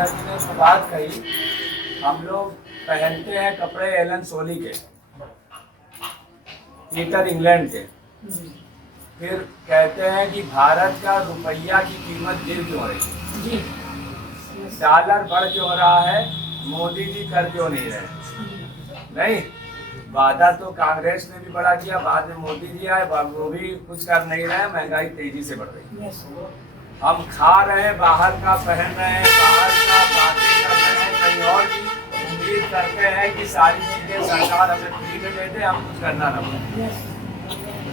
मीना जी ने तो बात कही, हम लोग पहनते हैं कपड़े एलन सोली के, पीटर इंग्लैंड के, फिर कहते हैं कि भारत का रुपया की कीमत गिर क्यों रही है, डॉलर बढ़ क्यों रहा है, मोदी जी कर क्यों नहीं रहे। नहीं, वादा तो कांग्रेस ने भी बड़ा किया, बाद में मोदी जी आए, वो भी कुछ कर नहीं रहे, महंगाई तेजी से बढ़ रही है। हम खा रहे हैं बाहर का, पहन रहे हैं बाहर का, बातें कर रहे हैं कहीं और की, उम्मीद करते हैं कि सारी चीजें सरकार हमें फ्री में दे दे, हम कुछ करना ना पड़े।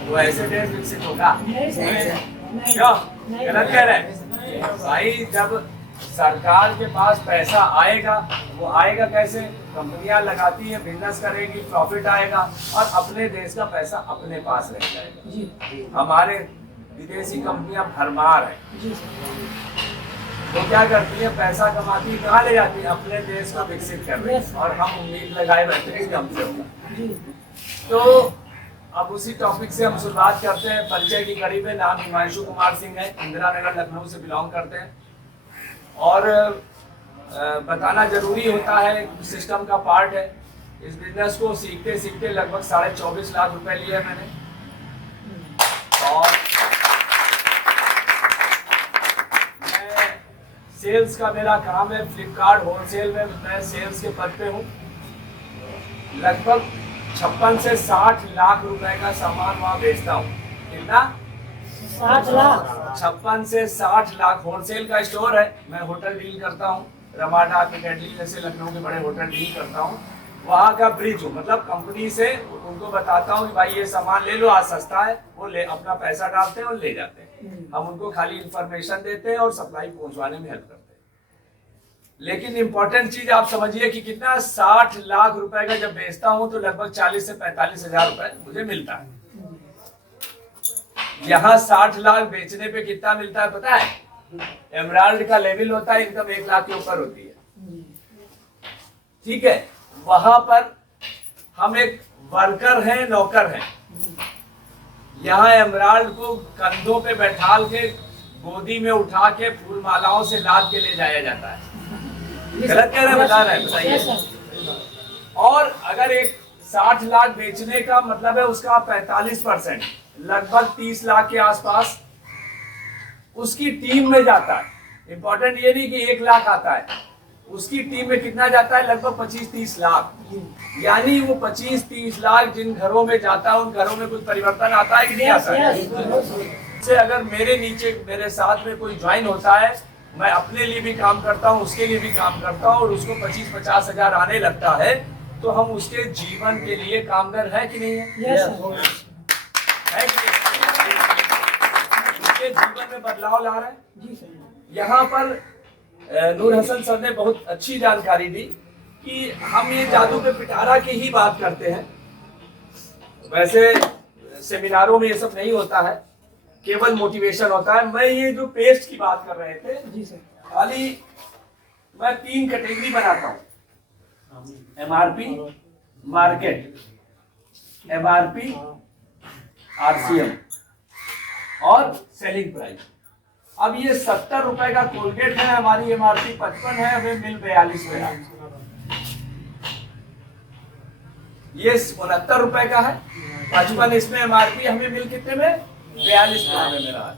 तो ऐसे देश विकसित होगा क्यों? गलत कह रहे हैं भाई। जब सरकार के पास पैसा आएगा, वो आएगा कैसे? कंपनियां लगाती है, बिजनेस करेगी, प्रॉफिट आएगा और अपने देश का पैसा अपने पास रह जाएगा। हमारे विदेशी कंपनियां भरमार है, वो क्या करती है, पैसा कमाती है, कहाँ ले जाती है? अपने देश को विकसित कर रही है, और हम उम्मीद लगाए बैठे हैं कि हमसे होगा। तो अब उसी टॉपिक से हम शुरुआत करते हैं। परिचय की कड़ी में, नाम हिमांशु कुमार सिंह है, इंदिरा नगर लखनऊ से बिलोंग करते हैं। और बताना जरूरी होता है, सिस्टम का पार्ट है। इस बिजनेस को सीखते सीखते लगभग 24.5 लाख रुपए लिए मैंने, और मैं सेल्स का मेरा काम है। फ्लिपकार्ट होलसेल में मैं सेल्स के पद पे हूँ। लगभग 56 से 60 लाख रुपए का सामान वहाँ बेचता हूँ। कितना? 60 लाख। 56 से 60 लाख होलसेल का स्टोर है। मैं होटल डील करता हूँ, रमाडा कैटली जैसे लखनऊ के बड़े होटल डील करता हूँ। वहाँ का ब्रिज हूँ, मतलब कंपनी से उनको बताता हूँ कि भाई ये सामान ले लो, आज सस्ता है, वो ले अपना पैसा डालते हैं और ले जाते हैं। हम उनको खाली इंफॉर्मेशन देते हैं और सप्लाई पहुँचवाने में हेल्प करते हैं। लेकिन इंपॉर्टेंट चीज आप समझिए कि कितना, 60 लाख रुपए का जब बेचता हूँ तो लगभग 40 से 45 हजार रुपए मुझे मिलता है। यहाँ 60 लाख बेचने पे कितना मिलता है पता है? एमराल्ड का लेवल होता है, इनकम 1 लाख के ऊपर होती है। ठीक है, वहां पर हम एक वर्कर हैं, नौकर हैं। यहाँ एमराल्ड को कंधों पे बैठाल के, गोदी में उठा के, फूल मालाओं से लाद के ले जाया जाता है। गलत कह रहे हैं, बता रहे हैं, बताइए। और अगर एक 60 लाख बेचने का मतलब है उसका 45%, लगभग 30 लाख के आसपास उसकी टीम में जाता है। इंपॉर्टेंट ये नहीं कि 1 लाख आता है, उसकी टीम में कितना जाता है? लगभग 25-30 लाख। यानी वो 25-30 लाख जिन घरों में जाता है, उन घरों में कुछ परिवर्तन आता है कि नहीं आता है? से अगर मेरे नीचे, मेरे साथ में कोई ज्वाइन होता है, मैं अपने लिए भी काम करता हूँ, उसके लिए भी काम करता हूँ, और उसको 25-50 हजार आने लगता है, तो हम उसके जीवन के लिए कामगार है कि नहीं है? है कि नहीं? उसके जीवन में बदलाव ला रहे हैं। यहाँ पर नूर हसन सर ने बहुत अच्छी जानकारी दी कि हम ये जादू पे पिटारा की ही बात करते हैं। वैसे सेमिनारों में ये सब नहीं होता है, केवल मोटिवेशन होता है। मैं ये जो पेस्ट की बात कर रहे थे, खाली मैं 3 कैटेगरी बनाता हूँ: एमआरपी, मार्केट, एमआरपी, आरसीएम और सेलिंग प्राइस। अब ये 70 रुपए का कोलगेट है, हमारी एमआरपी 55 है, हमें मिल 42 में है। ये 69 रुपए का है, 55 इसमें एमआरपी, हमें मिल कितने में? 42 में मिला है।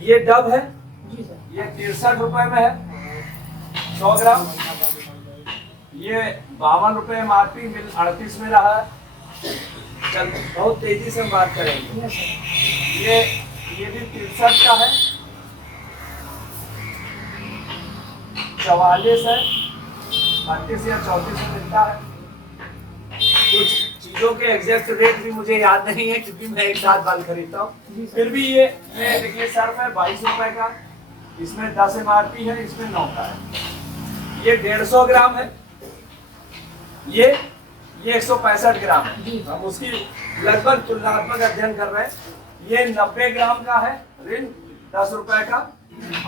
ये डब है, ये 63 रुपए में है 100 ग्राम। ये 52 रुपए एमआरपी, मिल 38 में रहा है। चल बहुत तेजी से हम बात करेंगे। ये भी 63 का है, 44 है, 38 या 34 में मिलता है। कुछ चीजों के एग्जैक्ट रेट भी मुझे याद नहीं है, क्योंकि मैं एक साथ बाल खरीदता हूँ। फिर भी ये देखिए, सर्फ है 22 रुपए का, इसमें 10 एमआरपी है, इसमें 9 का है। ये 150 ग्राम है, ये 165 ग्राम है। हम उसकी लगभग तुलनात्मक अध्ययन कर रहे हैं। ये 90 ग्राम का है, ऋण 10 रुपए का।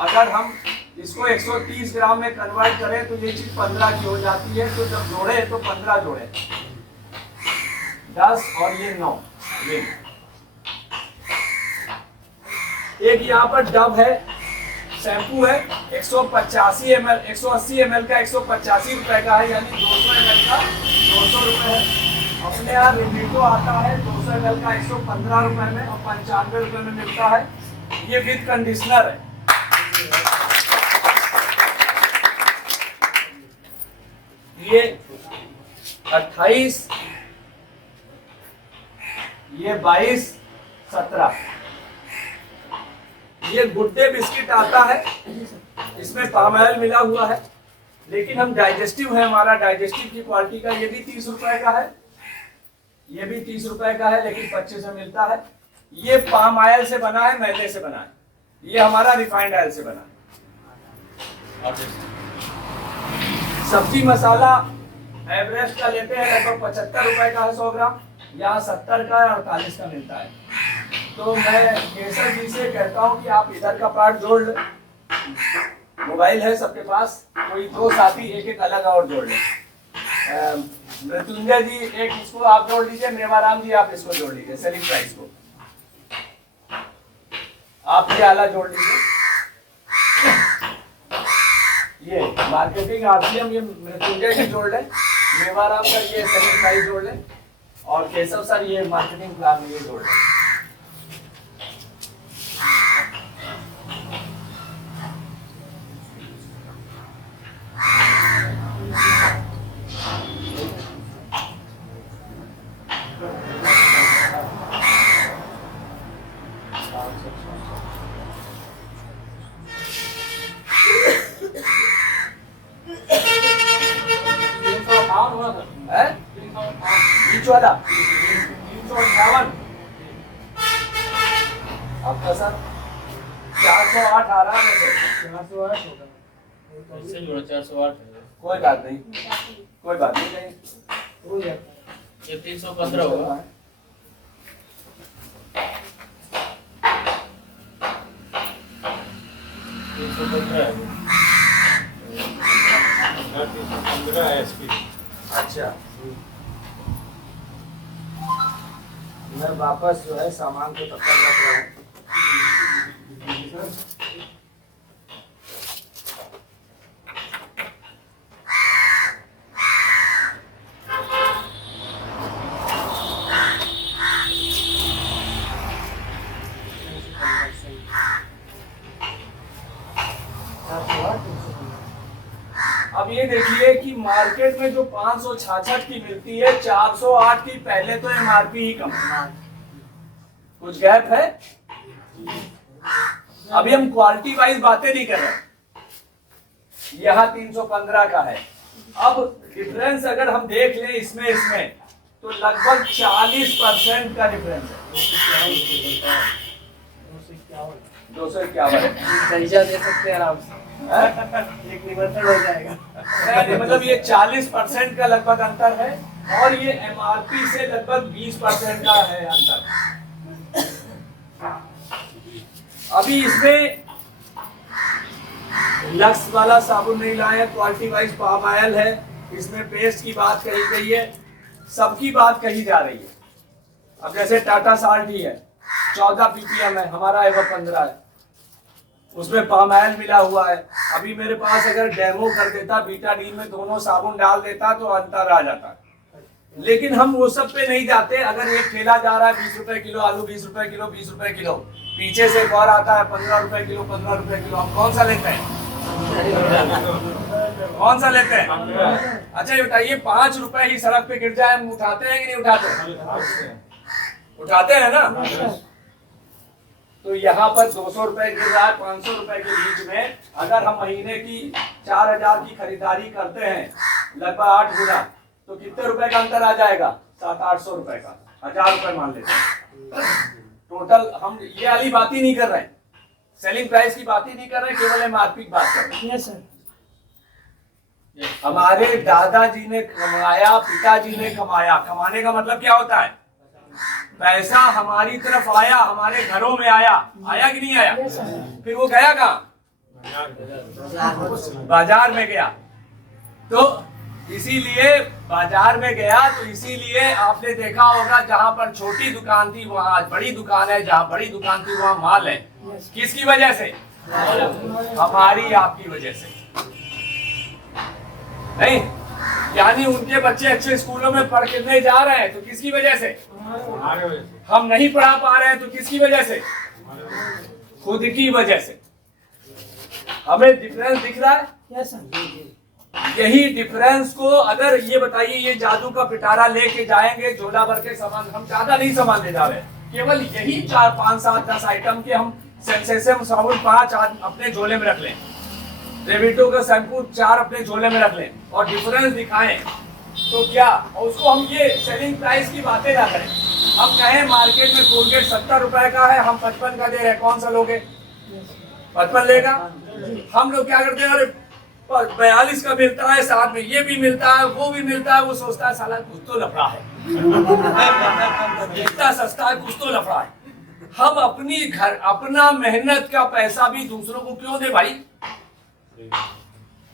अगर हम इसको 130 ग्राम में कन्वर्ट करें तो ये चीज 15 की हो जाती है। तो जब जोड़े तो 15 जोड़े, 10 और ये 9 ऋण। एक यहाँ पर डब है शैम्पू है 185 ml 180 ml का 185 रुपए का है, यानी 200 ml का 200 रुपए है। अपने यहाँ रिवीटो आता है 200 ml का 115 रुपए में और 95 रुपए में मिलता है। ये विद कंडीशनर है। ये 28, ये 22, 17। ये गुड डे बिस्किट आता है, इसमें पाम ऑयल मिला हुआ है, लेकिन हम डाइजेस्टिव है, हमारा डाइजेस्टिव की क्वालिटी का। ये भी 30 रुपए का है, ये भी 30 रुपए का है, लेकिन 25 में मिलता है। ये पाम ऑयल से बना है, मैदे से बना है। ये हमारा रिफाइंड ऑयल से बना है। सब्जी मसाला एवरेस्ट का लेते हैं, लगभग 75 रुपए का है 100 ग्राम। यहाँ 70 का है, 48 का मिलता है। तो मैं केसर जी से कहता हूँ कि आप इधर का पार्ट जोड़ लें। मोबाइल है सबके पास, कोई दो साथी एक एक अलग और जोड़ लें। मृत्युंजय जी एक इसको आप जोड़ लीजिए, मेवाराम जी आप इसको जोड़ लीजिए, सेलिंग प्राइस को आप ये आला जोड़ लीजिए। ये मार्केटिंग आरसीएम ये मृत्युंजय जी जोड़ लें, मेवाराम का ये सेलिंग प्राइस जोड़ लें, और केशव सर ये मार्केटिंग प्लान ये जोड़ लें। बीच वाला 358 आपका सर 408 आ रहा है। 408 होगा, इससे जुड़ा 408 है। कोई बात नहीं, कोई बात नहीं, ये 315 होगा। 315 एसपी। अच्छा, मैं वापस जो है सामान को तब तक रख रहा हूँ। अब ये देखिए कि मार्केट में जो 566 की मिलती है, 408 की पहले तो एमआरपी ही कम है, कुछ गैप है। अभी हम क्वालिटी वाइज बातें नहीं कर रहे। यहाँ 315 का है। अब डिफरेंस अगर हम देख लें इसमें तो लगभग 40% का डिफरेंस है। 251 दर्जा दे सकते हैं आराम से, एक निबंधन हो जाएगा। नहीं, मतलब ये 40% का लगभग अंतर है, और ये एमआरपी से लगभग 20% का है अंतर। अभी इसमें लक्स वाला साबुन नहीं लाए, क्वालिटी वाइज पाम ऑयल है। इसमें पेस्ट की बात कही गई है, सबकी बात कही जा रही है। अब जैसे टाटा साल्ट ही है, 14 ppm है, हमारा है वो 15 है, उसमें पाम ऑयल मिला हुआ है। अभी मेरे पास अगर डेमो कर देता, बीटाडीन में दोनों साबुन डाल देता तो अंतर आ जाता, लेकिन हम वो सब पे नहीं जाते। अगर एक ठेला जा रहा है 20 रुपए किलो आलू, 20 रुपए किलो, 20 रुपए किलो, पीछे से एक और आता है 15 रुपए किलो, 15 रुपए किलो, हम कौन सा लेते हैं? कौन सा लेते हैं? अच्छा ये बताइए, 5 रुपए ही सड़क पे गिर जाए, हम उठाते हैं कि नहीं उठाते? उठाते हैं ना। तो यहाँ पर 200 रुपए गिर रहा है, 500 रुपए के बीच में। अगर हम महीने की 4000 की खरीदारी करते हैं, लगभग 8 गुना, तो कितने रुपए का अंतर आ जाएगा? 700-800 रुपए का, 1000 रुपए मान लेते हैं टोटल। हम ये वाली बात ही नहीं कर रहे हैं, सेलिंग प्राइस की बात ही नहीं कर रहे, केवल एमआरपी की बात कर रहे हैं। Yes sir. हमारे दादाजी ने कमाया, पिताजी ने कमाया। कमाने का मतलब क्या होता है? पैसा हमारी तरफ आया, हमारे घरों में आया, आया कि नहीं आया? फिर वो गया कहाँ? बाजार में गया। तो इसीलिए बाजार में गया, तो इसीलिए आपने देखा होगा जहां पर छोटी दुकान थी वहां आज बड़ी दुकान है, जहां बड़ी दुकान थी वहां माल है। किसकी वजह से? हमारी आपकी वजह से नहीं। यानी उनके बच्चे अच्छे स्कूलों में पढ़ के नहीं जा रहे हैं तो किसकी वजह से? हम नहीं पढ़ा पा रहे हैं तो किसकी वजह से? खुद की वजह से। हमें डिफरेंस दिख रहा है? यही डिफरेंस को अगर ये बताइए, ये जादू का पिटारा लेके जाएंगे झोला भर के सामान, हम ज्यादा नहीं सामान ले जा रहे, केवल यही 4, 5, 7, 10 आइटम के हम सेंसेशन साबुन 5 अपने झोले में रख लें, रेविटो का शैम्पू 4 अपने झोले में रख लें और डिफरेंस दिखाएं तो क्या? और उसको हम ये सेलिंग प्राइस की बातें ना करें। हम कहें मार्केट में कोलगेट 70 रुपए का है, हम 55 का दे रहे हैं, कौन सा लोगे? 55 लेगा। हम लोग क्या करते हैं, अरे 42 का मिलता है, साथ में ये भी मिलता है, वो भी मिलता है, वो सोचता है साला कुछ तो लफड़ा है, इतना सस्ता है, कुछ तो लफड़ा है। हम अपनी अपना मेहनत का पैसा भी दूसरों को क्यों दे भाई?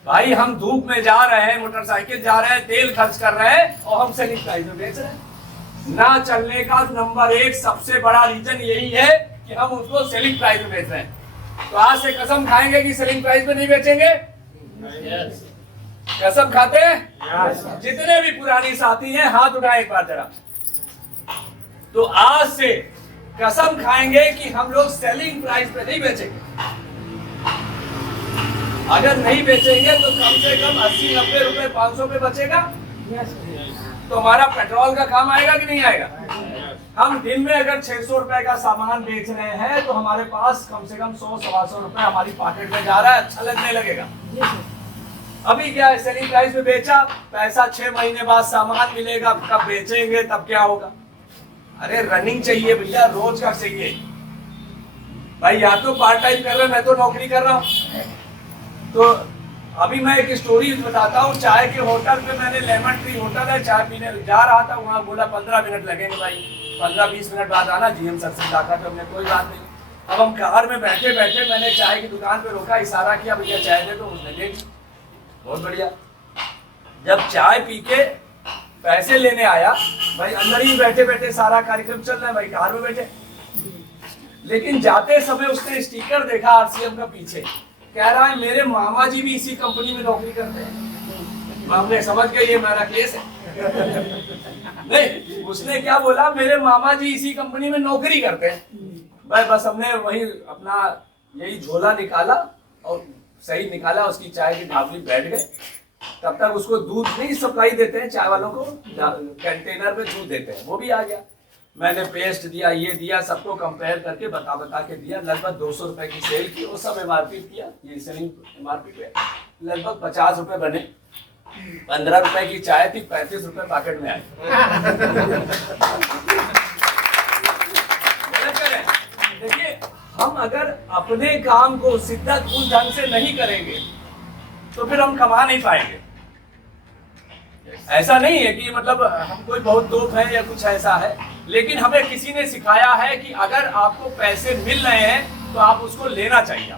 भाई हम धूप में जा रहे हैं, मोटरसाइकिल जा रहे हैं, तेल खर्च कर रहे हैं और हम सेलिंग प्राइस में बेच रहे हैं। ना चलने का नंबर 1 सबसे बड़ा रीजन यही है कि हम उसको सेलिंग प्राइस में बेच रहे हैं। तो आज से कसम खाएंगे कि सेलिंग प्राइस में नहीं बेचेंगे। कसम खाते हैं? जितने भी पुरानी साथी हैं हाथ उठाएं एक बार जरा। तो आज से कसम खाएंगे कि हम लोग सेलिंग प्राइस पे नहीं बेचेंगे। अगर नहीं बेचेंगे तो कम से कम 80-90 रुपए 500 पे बचेगा तो हमारा पेट्रोल का काम आएगा कि नहीं आएगा? हम दिन में अगर 600 रुपए का सामान बेच रहे हैं तो हमारे पास कम से कम 100-125 रुपए हमारी पॉकेट में जा रहा है, अच्छा लगने लगेगा। अभी क्या है, सेलिंग प्राइस में बेचा, पैसा 6 महीने बाद सामान मिलेगा, कब बेचेंगे तब क्या होगा? अरे रनिंग चाहिए भैया, रोज का चाहिए भाई। या तो पार्ट टाइम कर रहे, मैं तो नौकरी कर रहा हूँ। तो अभी मैं एक स्टोरी बताता हूँ। चाय के होटल पे, मैंने लेमन ट्री होटल है, चाय पीने जा रहा था, वहाँ बोला 15 मिनट लगेंगे भाई, 15-20 मिनट बाद आना, जीएम सर से डाका। तो हमने कोई बात नहीं। अब हम कार में बैठे बैठे मैंने चाय की दुकान पे रोका, इशारा किया भैया चाय दे दो, उसने दे दी। बहुत बढ़िया। जब चाय पी के पैसे लेने आया, भाई अंदर ही बैठे बैठे सारा कार्यक्रम चल रहा है, भाई कार में बैठे। लेकिन जाते समय उसने स्टिकर देखा आरसीएम का पीछे, कह रहा है मेरे मामा जी भी इसी कंपनी में नौकरी करते हैं। हमने समझ गए ये मेरा केस है। नहीं, उसने क्या बोला, मेरे मामा जी इसी कंपनी में नौकरी करते हैं। भाई बस हमने वही अपना यही झोला निकाला और सही निकाला, उसकी चाय की ढाबली बैठ गए। तब तक उसको दूध नहीं सप्लाई देते हैं चाय वालों को, कंटेनर में दूध देते हैं, वो भी आ गया। मैंने पेस्ट दिया, ये दिया, सबको कंपेयर करके बता के दिया। लगभग 200 रुपए की सेल की, वो सब एमआरपी किया, ये सेलिंग एमआरपी पे लगभग 50 रुपए बने। 15 रुपए की चाय थी, 35 रुपए पॉकेट में आए। देखिए, हम अगर अपने काम को शिद्दत उस ढंग से नहीं करेंगे तो फिर हम कमा नहीं पाएंगे। ऐसा नहीं है कि मतलब हम कोई बहुत तोप है या कुछ ऐसा है, लेकिन हमें किसी ने सिखाया है कि अगर आपको पैसे मिल रहे हैं तो आप उसको लेना चाहिए।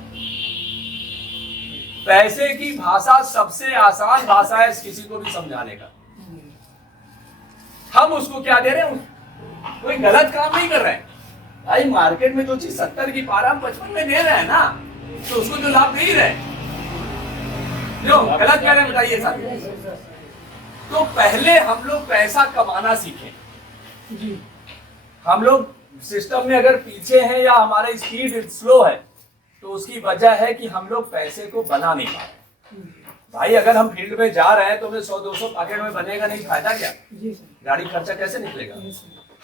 पैसे की भाषा सबसे आसान भाषा है किसी को भी समझाने का। हम उसको क्या दे रहे हैं? कोई गलत काम नहीं कर रहे हैं भाई। मार्केट में जो चीज 70 की पा रहा हम 55 में दे रहे हैं ना, तो उसको जो लाभ दे ही रहे हैं। जो गलत कह रहे हैं बताइए साथी। तो पहले हम लोग पैसा कमाना सीखें। हम लोग सिस्टम में अगर पीछे हैं या हमारा स्पीड स्लो है तो उसकी वजह है कि हम लोग पैसे को बना नहीं पा रहे। भाई अगर हम फील्ड में जा रहे हैं तो हमें 100-200 पॉकेट में बनेगा नहीं, फायदा क्या? गाड़ी खर्चा कैसे निकलेगा?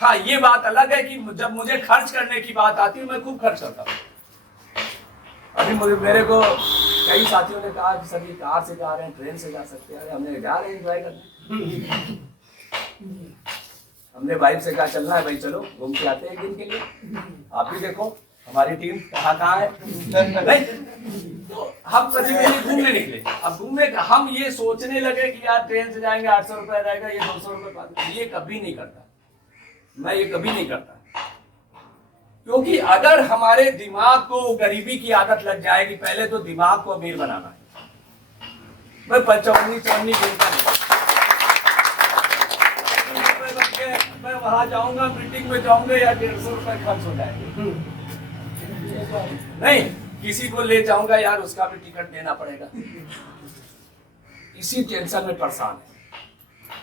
हाँ, ये बात अलग है कि जब मुझे खर्च करने की बात आती है मैं खूब खर्च करता हूँ। अभी मेरे को कई साथियों ने कहा कि सभी कार से जा रहे हैं, ट्रेन से जा सकते हैं। हमने जा रहे हैं एंजॉय करने। हमने वाइफ से कहा चलना है भाई, चलो घूम के आते हैं एक दिन के लिए। आप भी देखो हमारी टीम कहाँ है। नहीं तो हम प्रतिदिन घूमने निकले। अब घूमने हम ये सोचने लगे कि यार ट्रेन से जाएंगे 800 रुपए रहेगा, ये 200 रुपए। ये कभी नहीं करता मैं, ये कभी नहीं करता। क्योंकि अगर हमारे दिमाग को गरीबी की आदत लग जाएगी, पहले तो दिमाग को अमीर बनाना है। मैं 55 मैं वहां जाऊंगा, मीटिंग में जाऊंगा या 150 रुपए खर्च हो जाएंगे। नहीं, किसी को ले जाऊंगा यार उसका भी टिकट देना पड़ेगा, इसी टेंशन में परेशान है।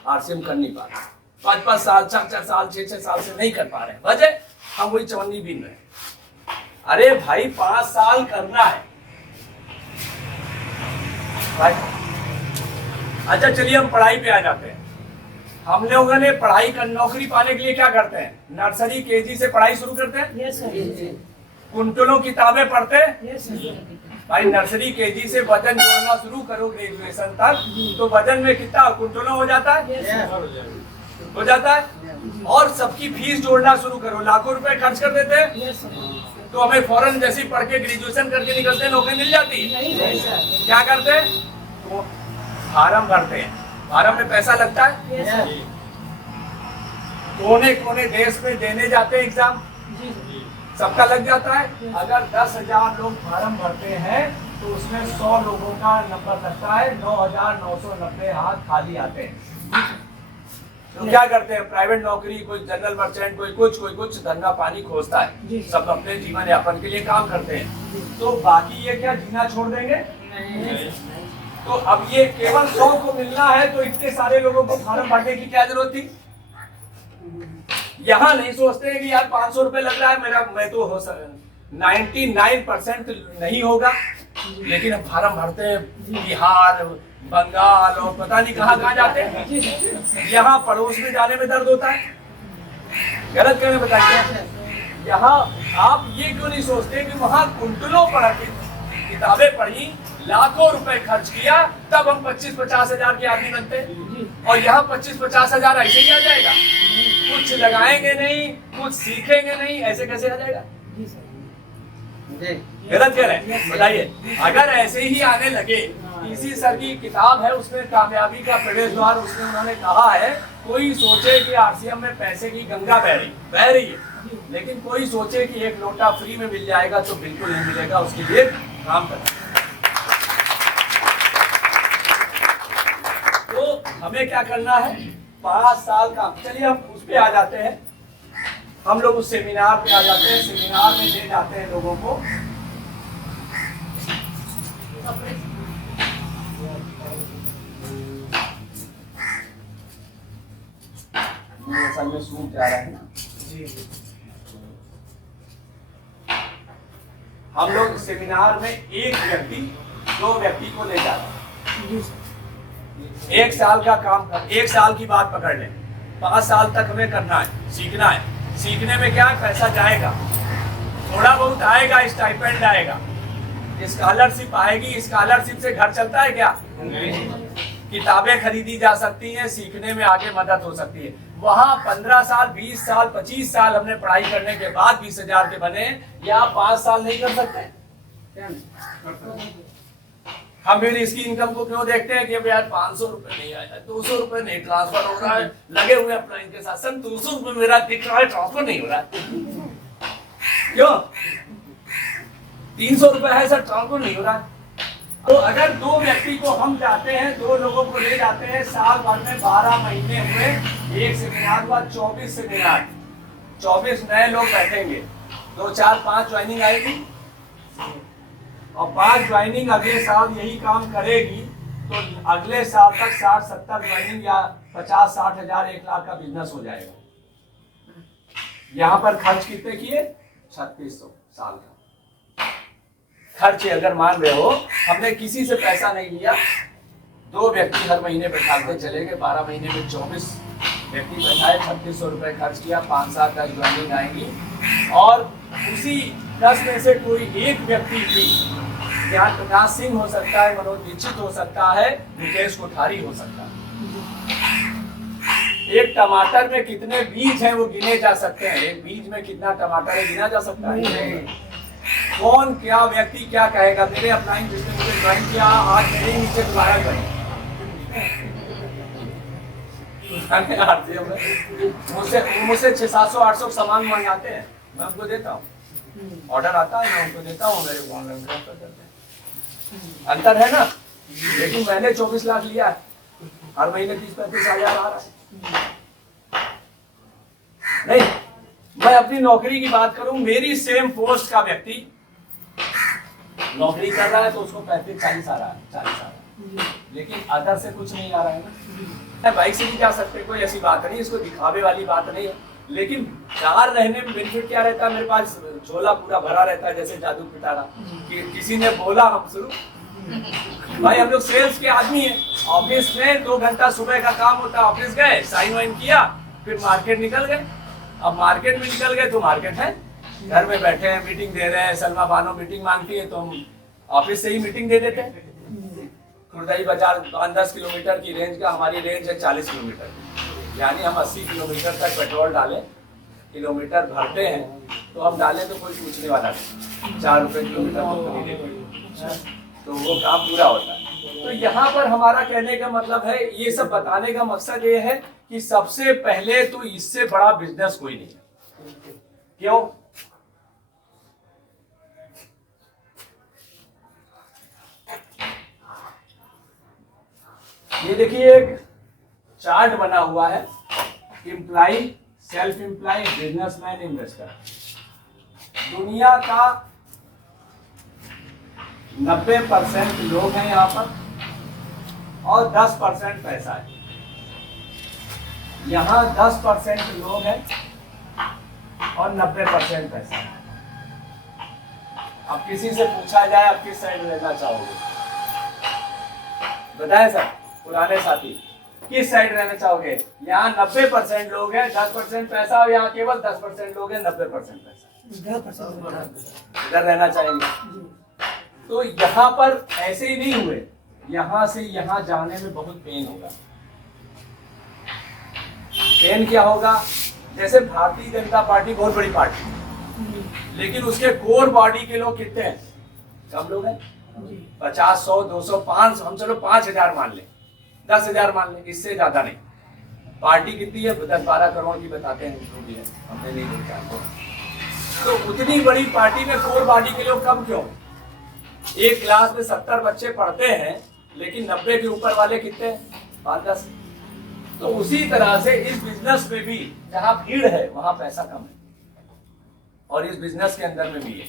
आरसीएम कर नहीं पा रहे, 5-5 साल 4-4 साल 6-6 साल से नहीं कर पा रहे, वजह हम वही चवन्नी बीन रहे। अरे भाई 5 साल करना है भाई। अच्छा चलिए हम पढ़ाई पे आ जाते हैं। हम लोगों ने पढ़ाई कर नौकरी पाने के लिए क्या करते हैं, नर्सरी केजी से पढ़ाई शुरू करते हैं। Yes sir. कुंटलों किताबें पढ़ते हैं। Yes sir. भाई नर्सरी केजी से वजन जोड़ना शुरू करो ग्रेजुएशन तक, तो वजन में कितना कुंटलों हो जाता है, हो जाता है। और सबकी फीस जोड़ना शुरू करो, लाखों रुपए खर्च कर देते हैं। Yes sir. तो हमें फौरन जैसे ही पढ़ के ग्रेजुएशन करके निकलते हैं नौकरी मिल जाती है। नहीं सर। क्या करते हैं, तो फार्म भरते हैं, फार्म में पैसा लगता है। Yes sir. कोने कोने देश में देने जाते हैं एग्जाम, जी सर। सबका लग जाता है। अगर 10,000 लोग फार्म भरते हैं तो उसमें 100 लोगों का नंबर लगता है, 9,990 हाथ खाली आते हैं। तो क्या करते हैं, प्राइवेट नौकरी, कोई जनरल मर्चेंट, कोई कुछ धंधा पानी खोजता है, सब अपने जीवन यापन के लिए काम करते हैं। तो बाकी ये क्या जीना छोड़ देंगे? तो अब ये केवल 100 को मिलना है, तो इतने सारे लोगों को फार्म भरने की क्या जरूरत थी? यहाँ नहीं सोचते हैं कि यार 500 रुपए लग रहा है मेरा, मैं तो हो 99% नहीं होगा, लेकिन अब फार्म भरते हैं बिहार, बंगाल और पता नहीं कहाँ कहाँ जाते हैं। यहाँ पड़ोस में जाने में दर्द होता है, गलत कह रहे बताइए। यहाँ आप ये क्यों नहीं सोचते कि वहाँ कुंटलों पढ़ के किताबें पढ़ी, लाखों रुपए खर्च किया, तब हम 25-50 हजार के आदमी बनते हैं। और यहाँ 25-50 हजार ऐसे ही आ जाएगा, कुछ लगाएंगे नहीं, कुछ सीखेंगे नहीं, ऐसे कैसे आ जाएगा? गलत कह रहे हैं बताइए। अगर ऐसे ही आने लगे, किसी सर की किताब है उसमें कामयाबी का प्रवेश द्वार, उसमें उन्होंने कहा है कोई सोचे कि आरसीएम में पैसे की गंगा बह रही है, लेकिन कोई सोचे कि एक लोटा फ्री में मिल जाएगा तो बिल्कुल नहीं मिलेगा, उसके लिए काम करना। तो हमें क्या करना है, 5 साल का। चलिए हम उस पे आ जाते हैं, हम लोग उस सेमिनार पे आ जाते हैं। सेमिनार में ले जाते हैं लोगों को, असल में सूट जा रहा है ना जी। हम लोग सेमिनार में एक व्यक्ति 2 व्यक्ति को ले जाते हैं। 1 साल का काम कर, 1 साल की बात पकड़ लें, 5 साल तक हमें करना है, सीखना है। सीखने में क्या पैसा जाएगा, थोड़ा बहुत आएगा, स्टाइपेंड आएगा, स्कॉलरशिप आएगी। स्कॉलरशिप से घर चलता है क्या? किताबें खरीदी जा सकती हैं, सीखने में आगे मदद हो सकती है। वहाँ 15 साल 20 साल 25 साल हमने पढ़ाई करने के बाद 20,000 के बने, या 5 साल नहीं कर सकते? हम फिर इसकी इनकम को क्यों देखते हैं कि यार 500 रुपए नहीं आया, 200 रुपए नहीं ट्रांसफर हो रहा है, लगे हुए अपना इनके साथ, सर 200 रुपए मेरा दिख रहा है, ट्रांसफर नहीं हो रहा है, क्यों? 300 रुपए है सर, ट्रांसफर नहीं हो रहा है। तो अगर 2 व्यक्ति को हम जाते हैं, 2 लोगों को ले जाते हैं, साल भर में 12 महीने हुए, एक सेमिनार हुआ, 24 सेमिनार, 24 नए लोग बैठेंगे, 2 4 5 ज्वाइनिंग आएगी, और 5 ज्वाइनिंग अगले साल यही काम करेगी, तो अगले साल तक 60-70 ज्वाइनिंग या 50-60 हजार 1 लाख का बिजनेस हो जाएगा। यहाँ पर खर्च कितने किए? 3600 साल का खर्च। अगर मान रहे हो हमने किसी से पैसा नहीं लिया, 2 व्यक्ति हर महीने बैठाते चले गए, 12 महीने में 24 व्यक्ति बैठाए, 3600 रुपए खर्च किया, 5 साल तक ज्वाइनिंग आएगी। और उसी 10 में से कोई एक व्यक्ति भी, यहाँ प्रकाश सिंह हो सकता है, मनोज दीक्षित हो सकता है, मुकेश कोठारी हो सकता है। एक टमाटर में कितने बीज हैं वो गिने जा सकते हैं, एक बीज में कितना टमाटर है गिना जा सकता है? कौन क्या व्यक्ति क्या कहेगा, मेरे अपलाइन जिसने मुझे ज्वाइन किया आज मेरे नीचे दोबारा ज्वाइन, मुझसे 600-700-800 सामान मंगाते हैं, मैं उनको देता हूँ, ऑर्डर आता है मैं उनको देता हूँ, मेरे ऑनलाइन ट्रांसफर करते हैं। अंतर है ना, लेकिन मैंने 24 लाख लिया है, हर महीने 30-35 हजार आ रहा है। नहीं, मैं अपनी नौकरी की बात करूं, मेरी सेम पोस्ट का व्यक्ति नौकरी कर रहा है तो उसको 35-40 आ रहा है, 40 आ रहा है, लेकिन अदर से कुछ नहीं आ रहा है ना। बाइक से भी जा सकते, कोई ऐसी बात नहीं, इसको दिखावे वाली बात नहीं है। लेकिन कार रहने में बेनिफिट क्या रहता है, मेरे पास झोला पूरा भरा रहता है, जैसे जादू पिटारा कि किसी ने बोला हम शुरू। भाई हम लोग सेल्स के आदमी हैं, ऑफिस में 2 घंटा सुबह का काम होता है, ऑफिस गए, साइन वाइन किया, फिर मार्केट निकल गए। अब मार्केट में निकल गए तो मार्केट है, घर में बैठे हैं, मीटिंग दे रहे हैं, सलमा बानो मीटिंग मांगती है तो हम ऑफिस से ही मीटिंग दे देते हैं। खुर्दाई बाजार 5-10 किलोमीटर की रेंज का, हमारी रेंज है 40 किलोमीटर, यानी हम 80 किलोमीटर तक पेट्रोल डालें, किलोमीटर भरते हैं तो हम डालें तो कोई पूछने वाला नहीं, 4 रुपये किलोमीटर तो नहीं देते, तो वो काम पूरा होता है। तो यहाँ पर हमारा कहने का मतलब है, ये सब बताने का मकसद ये है कि सबसे पहले तो इससे बड़ा बिजनेस कोई नहीं है। क्यों? ये देखिए एक चार्ट बना हुआ है, employ, self employ, businessman, investor. दुनिया का 90% लोग हैं यहाँ पर और 10% पैसा है। यहाँ 10% लोग हैं और 90% पैसा है। अब किसी से पूछा जाए आप किस साइड रहना चाहोगे, बताएं सर, पुराने साथी, किस साइड रहना चाहोगे? यहाँ 90% लोग हैं, 10% पैसा, और यहाँ केवल 10% लोग हैं, 90% पैसा। इधर रहना चाहेंगे। तो यहाँ पर ऐसे ही नहीं हुए, यहाँ से यहाँ जाने में बहुत पेन होगा। पेन क्या होगा? जैसे भारतीय जनता पार्टी बहुत बड़ी पार्टी, लेकिन उसके कोर बॉडी के लोग कितने हैं? कम लोग हैं, 50, 100, 200, 500, हम चलो 5000 मान लें, 10,000 मान लें, इससे ज्यादा नहीं। पार्टी कितनी है? 10-12 करोड़ की बताते हैं, जो भी है, हमने नहीं देखा। तो उतनी बड़ी पार्टी में कोर बॉडी के लोग कम क्यों? एक क्लास में 70 बच्चे पढ़ते हैं, लेकिन 90 के ऊपर वाले कितने? 5-10। तो उसी तरह से इस बिजनेस में भी जहां भीड़ है वहां पैसा कम है, और इस बिजनेस के अंदर में भी है।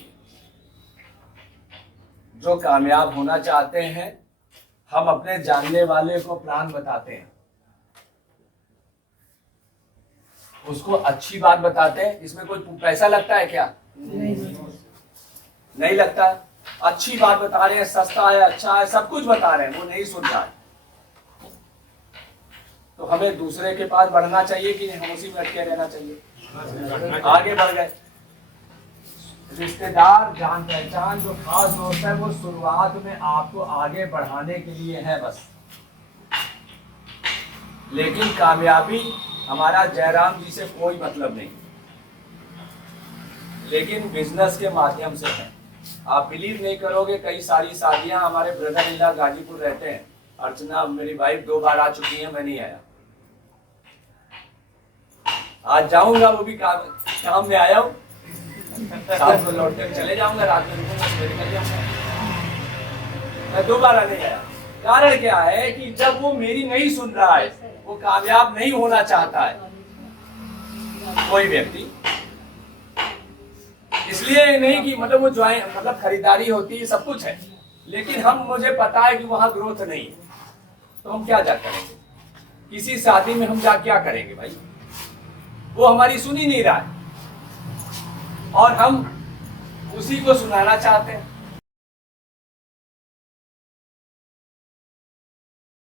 जो कामयाब होना चाहते हैं, हम अपने जानने वाले को प्लान बताते हैं, उसको अच्छी बात बताते हैं। इसमें कोई पैसा लगता है क्या? नहीं लगता है। अच्छी बात बता रहे हैं, सस्ता है, अच्छा है, सब कुछ बता रहे हैं, वो नहीं सुन रहा है। तो हमें दूसरे के पास बढ़ना चाहिए कि हम उसी में अटके रहना चाहिए? आगे बढ़ गए। रिश्तेदार, जान पहचान, जो खास दोस्त है, वो शुरुआत में आपको आगे बढ़ाने के लिए है बस। लेकिन कामयाबी हमारा जयराम जी से कोई मतलब नहीं, लेकिन बिजनेस के माध्यम से है। आप बिलीव नहीं करोगे, कई सारी शादियां, हमारे ब्रदर इन लॉ गाजीपुर रहते हैं, अर्चना मेरी वाइफ 2 बार आ चुकी है, मैं नहीं आया। आज जाऊंगा, वो भी काम में आया हूँ, शाम को लौट कर चले जाऊंगा, रात में रुकूंगा, सवेरे निकल जाऊंगा। मैं 2 बार नहीं आया। कारण क्या है कि जब वो मेरी नहीं सुन रहा है, वो कामयाब नहीं होना चाहता है कोई व्यक्ति, इसलिए नहीं कि मतलब वो ज्वाइन, मतलब खरीदारी होती है, सब कुछ है, लेकिन मुझे पता है कि वहां ग्रोथ नहीं है, तो हम क्या जा करेंगे? किसी शादी में हम जा क्या करेंगे भाई? वो हमारी सुन ही नहीं रहा है, और हम उसी को सुनाना चाहते हैं।